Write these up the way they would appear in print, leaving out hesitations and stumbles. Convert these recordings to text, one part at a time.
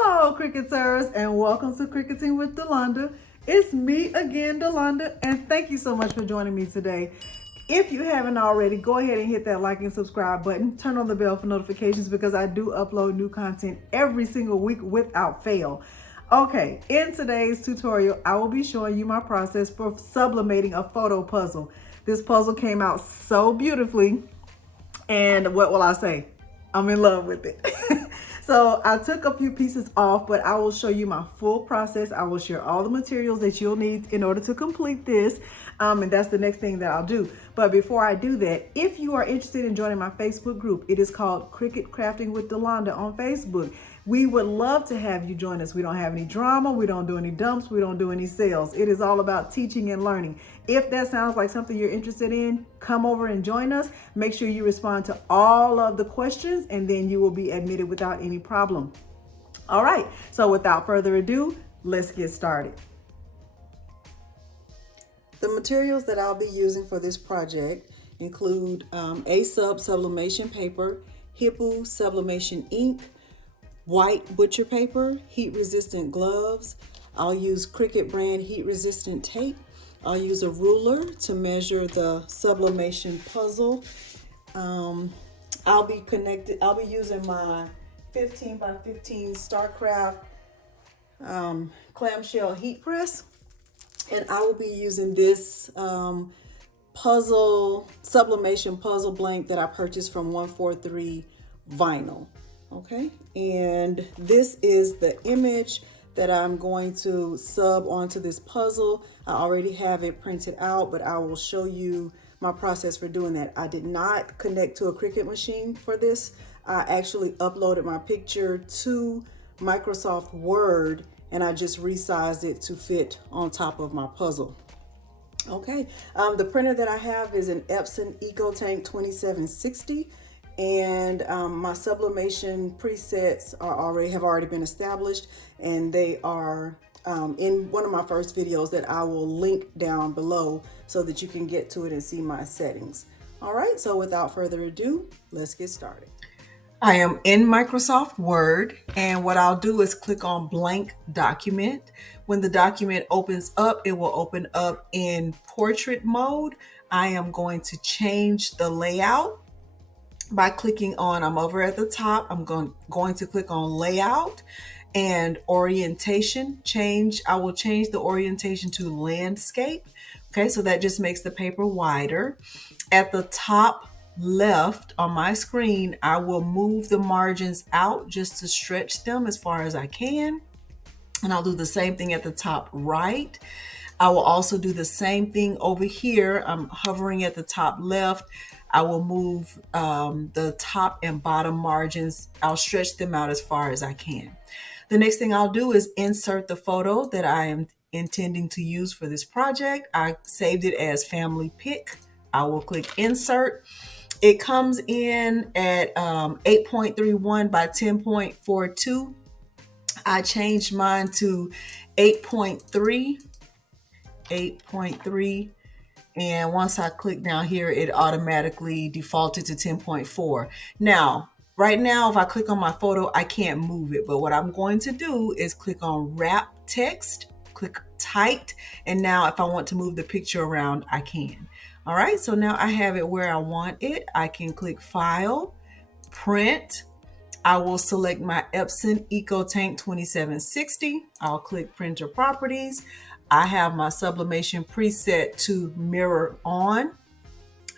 Hello, Cricketers, and welcome to Cricketing with Delonda. It's me again, Delonda, and thank you so much for joining me today. If you haven't already, go ahead and hit that like and subscribe button. Turn on the bell for notifications because I do upload new content every single week without fail. Okay, in today's tutorial, I will be showing you my process for sublimating a photo puzzle. This puzzle came out so beautifully, and what will I say? I'm in love with it. So I took a few pieces off, but I will show you my full process. I will share all the materials that you'll need in order to complete this. And that's the next thing that I'll do. But before I do that, if you are interested in joining my Facebook group, it is called Cricut Crafting with Delonda on Facebook. We would love to have you join us. We don't have any drama. We don't do any dumps. We don't do any sales. It is all about teaching and learning. If that sounds like something you're interested in, come over and join us. Make sure you respond to all of the questions, and then you will be admitted without any problem. All right, so without further ado, let's get started. The materials that I'll be using for this project include sublimation paper, Hippo sublimation ink, white butcher paper, heat-resistant gloves. I'll use Cricut brand heat-resistant tape. I'll use a ruler to measure the sublimation puzzle. I'll be using my 15 by 15 StarCraft clamshell heat press, and I will be using this sublimation puzzle blank that I purchased from 143 Vinyl. Okay, and this is the image that I'm going to sub onto this puzzle. I already have it printed out, but I will show you my process for doing that. I did not connect to a Cricut machine for this. I actually uploaded my picture to Microsoft Word, and I just resized it to fit on top of my puzzle. Okay, the printer that I have is an Epson Ecotank 2760. And my sublimation presets have already been established, and they are in one of my first videos that I will link down below so that you can get to it and see my settings. All right, so without further ado, let's get started. I am in Microsoft Word, and what I'll do is click on blank document. When the document opens up, it will open up in portrait mode. I am going to change the layout by clicking on, I'm over at the top, I'm going to click on layout and orientation change. I will change the orientation to landscape. Okay, so that just makes the paper wider. At the top left on my screen, I will move the margins out just to stretch them as far as I can. And I'll do the same thing at the top right. I will also do the same thing over here. I'm hovering at the top left. I will move the top and bottom margins. I'll stretch them out as far as I can. The next thing I'll do is insert the photo that I am intending to use for this project. I saved it as family pic. I will click insert. It comes in at 8.31 by 10.42. I changed mine to 8.3. And once I click down here, it automatically defaulted to 10.4. Now, right now, if I click on my photo, I can't move it. But what I'm going to do is click on wrap text, click tight. And now if I want to move the picture around, I can. All right, so now I have it where I want it. I can click file, print. I will select my Epson Ecotank 2760. I'll click printer properties. I have my sublimation preset to mirror on.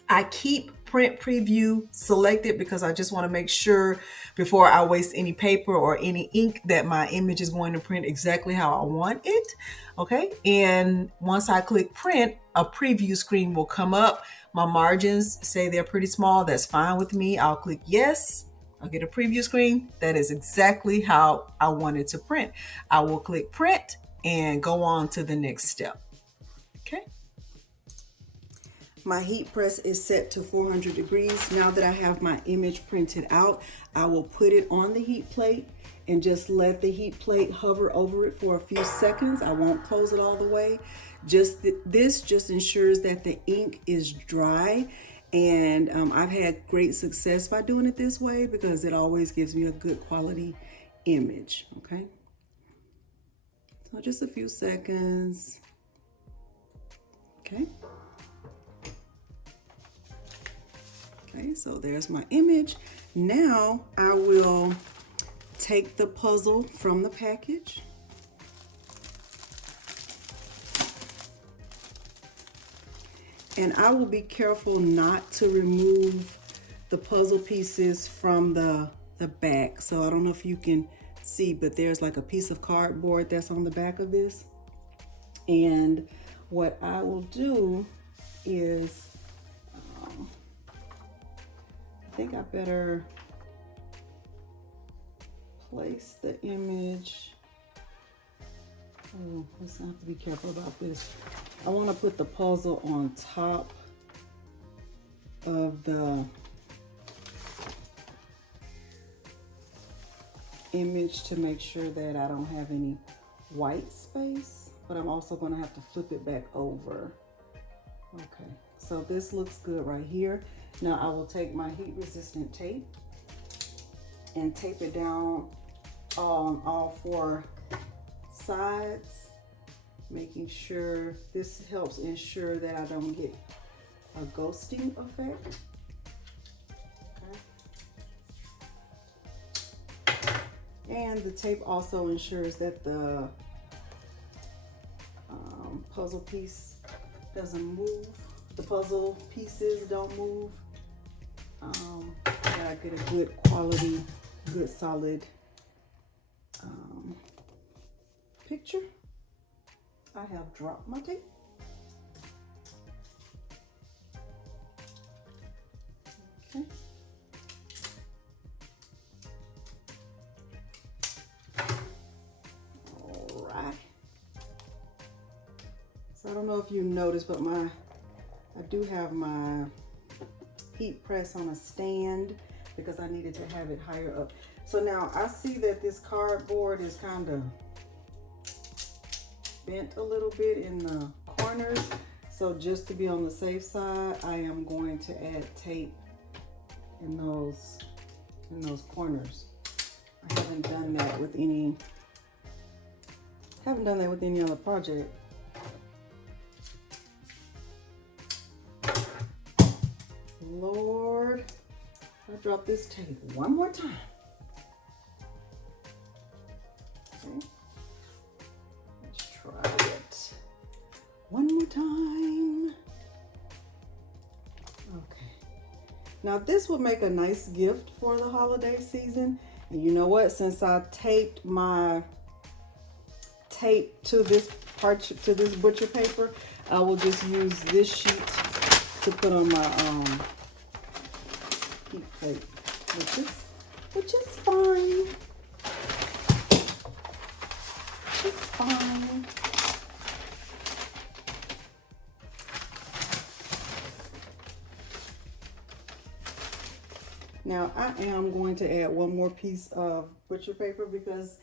I keep print preview selected because I just want to make sure before I waste any paper or any ink that my image is going to print exactly how I want it. Okay, and once I click print, a preview screen will come up. My margins say they're pretty small. That's fine with me. I'll click yes. I'll get a preview screen. That is exactly how I want it to print. I will click print and go on to the next step. Okay. My heat press is set to 400 degrees. Now that I have my image printed out, I will put it on the heat plate and just let the heat plate hover over it for a few seconds. I won't close it all the way. This just ensures that the ink is dry, and I've had great success by doing it this way because it always gives me a good quality image, okay? So just a few seconds, okay? Okay, so there's my image. Now I will take the puzzle from the package. And I will be careful not to remove the puzzle pieces from the back. So I don't know if you can see, but there's like a piece of cardboard that's on the back of this. And what I will do is, I think I better place the image. Oh, let's have to be careful about this. I want to put the puzzle on top of the image to make sure that I don't have any white space, but I'm also going to have to flip it back over. Okay, so this looks good right here. Now I will take my heat resistant tape and tape it down on all four sides, making sure this helps ensure that I don't get a ghosting effect. Okay. And the tape also ensures that the puzzle piece doesn't move. The puzzle pieces don't move. That I get a good quality, good solid picture. I have dropped my tape. Okay. All right. So I don't know if you noticed, but I do have my heat press on a stand because I needed to have it higher up. So now I see that this cardboard is kind of bent a little bit in the corners. So just to be on the safe side, I am going to add tape in those corners. I haven't done that with any other project. Lord, I drop this tape one more time. Okay. Let's try it one more time. Okay. Now this would make a nice gift for the holiday season. And you know what? Since I taped my tape to this butcher paper, I will just use this sheet to put on my heat plate, which is fine. It's fine. Now I am going to add one more piece of butcher paper because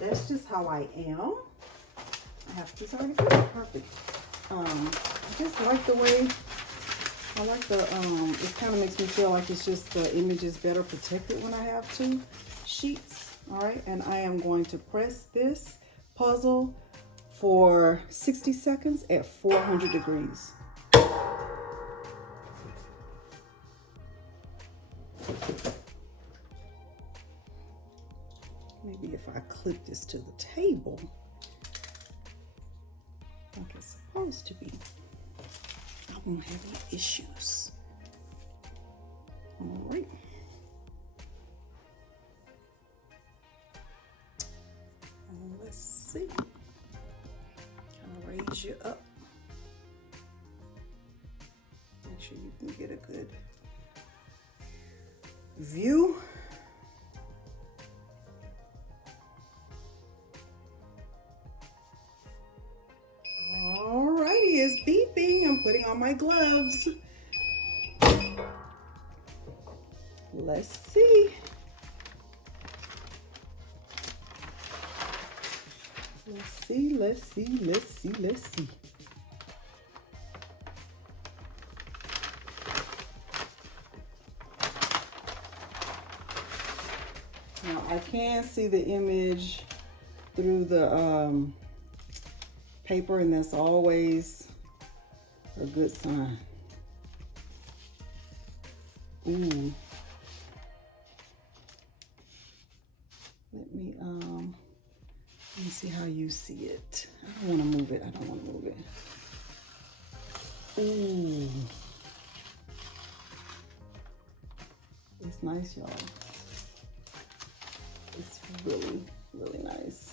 that's just how I am. I have this already perfect. I just like the way, I like the, it kind of makes me feel like it's just the image is better protected when I have two sheets. All right, and I am going to press this puzzle for 60 seconds at 400 degrees. Maybe if I clip this to the table, like it's supposed to be, I won't have any issues. All right. Let's see. Kind of raise you up. Make sure you can get a good view. Alrighty, it's beeping. I'm putting on my gloves. Let's see. Let's see. Now I can see the image through the paper, and that's always a good sign. Ooh. Let me see how you see it. I don't want to move it. I don't want to move it. Ooh. It's nice, y'all. It's really, really nice.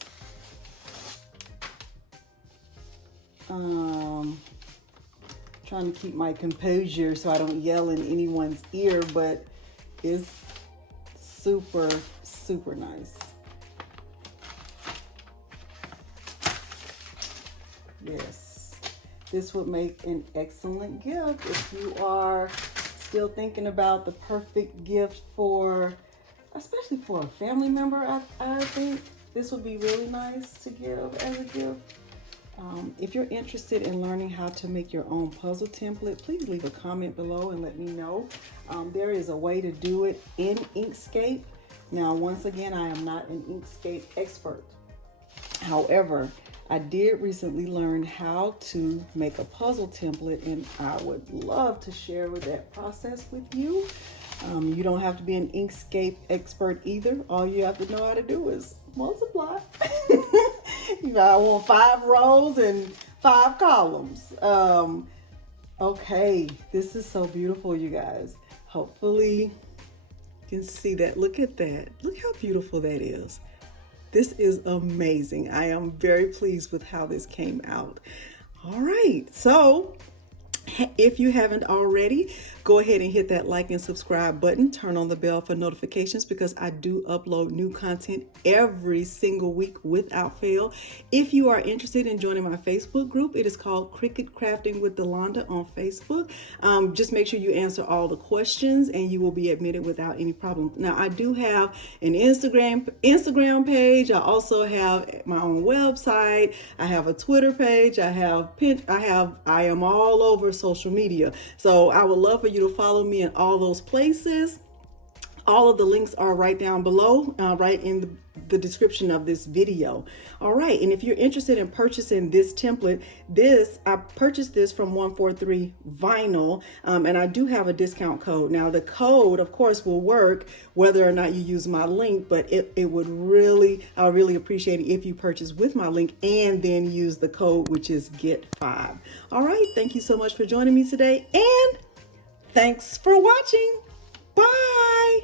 Trying to keep my composure so I don't yell in anyone's ear, but it's super, super nice. Yes, this would make an excellent gift if you are still thinking about the perfect gift for, especially for a family member. I think this would be really nice to give as a gift. If you're interested in learning how to make your own puzzle template, please leave a comment below and let me know. There is a way to do it in Inkscape. Now, once again, I am not an Inkscape expert. However, I did recently learn how to make a puzzle template, and I would love to share that process with you. You don't have to be an Inkscape expert either. All you have to know how to do is multiply. You know, I want 5 rows and 5 columns. Okay, this is so beautiful, you guys. Hopefully you can see that. Look at that. Look how beautiful that is. This is amazing. I am very pleased with how this came out. All right, so if you haven't already, go ahead and hit that like and subscribe button. Turn on the bell for notifications because I do upload new content every single week without fail. If you are interested in joining my Facebook group, it is called Cricut Crafting with Delonda on Facebook. Just make sure you answer all the questions and you will be admitted without any problem. Now, I do have an Instagram page. I also have my own website. I have a Twitter page. I am all over social media. So I would love for you to follow me in all those places. All of the links are right down below, right in the description of this video. All right, and if you're interested in purchasing this template, I purchased this from 143 Vinyl, and I do have a discount code. Now, the code, of course, will work whether or not you use my link, but I really appreciate it if you purchase with my link and then use the code, which is GET5. All right, thank you so much for joining me today, and thanks for watching. Bye.